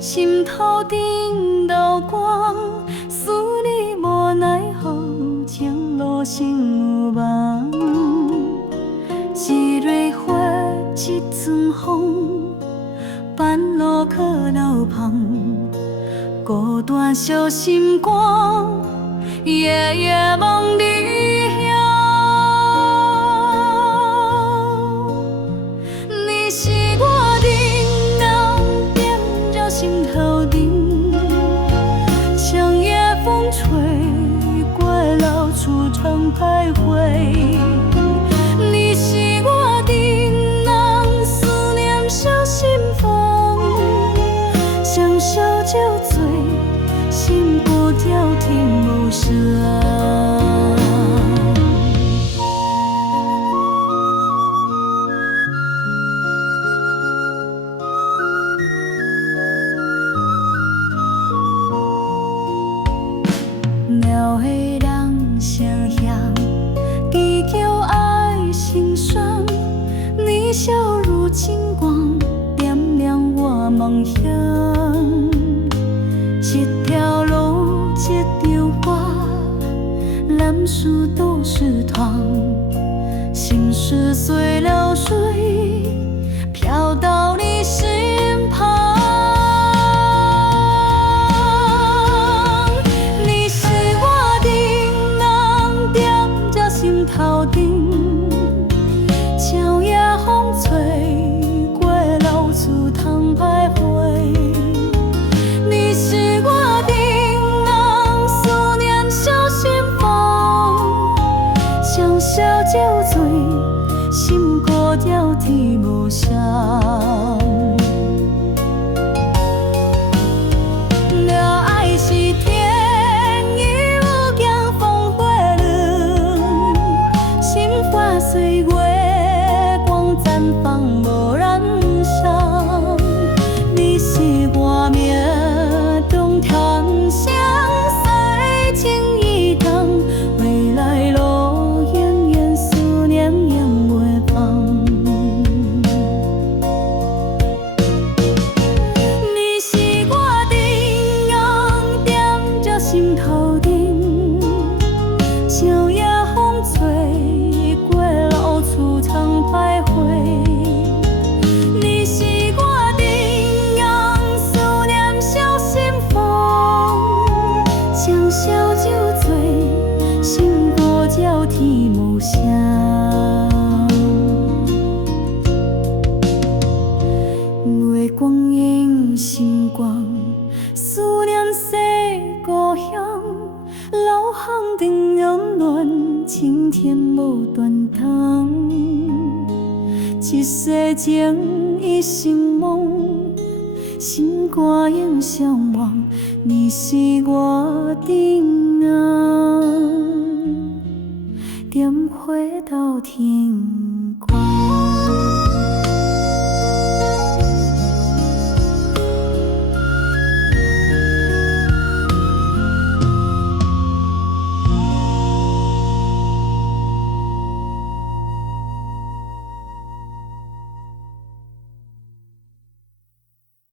心头顶流光，思你无奈何，情路成有梦。一蕊花，一阵风，半路靠路旁，孤单小心肝，夜夜梦你乡。你是我情人，点着心头灯，长夜风吹过老厝常徘徊。你是我情人，思念小心房，相守酒醉，心不跳停无声。鸟的人声响，祈求爱成双。你笑如金光，点亮我梦乡。一条路，一张花，蓝树都是糖，心事随流水，飘到你身旁。你是我情人，点着心头灯，秋夜风吹过老厝通徘徊。你是我情人，思念小心房，相守酒醉，心孤调天无声。了爱是天衣无疆，风花绿，心花随月光绽放，无染伤。你是我命中天相随，情意长，未来路永远思念永袂放。你是我情人，点着心头灯，秋夜风吹过老厝常徘徊。你是我情人，思念小心房，相守酒醉，心孤照天无声。月光映心光，思念逝故乡。老巷灯永暖，晴天无断肠。一世情，一生梦，心肝永相望。你是我情人，点火到天。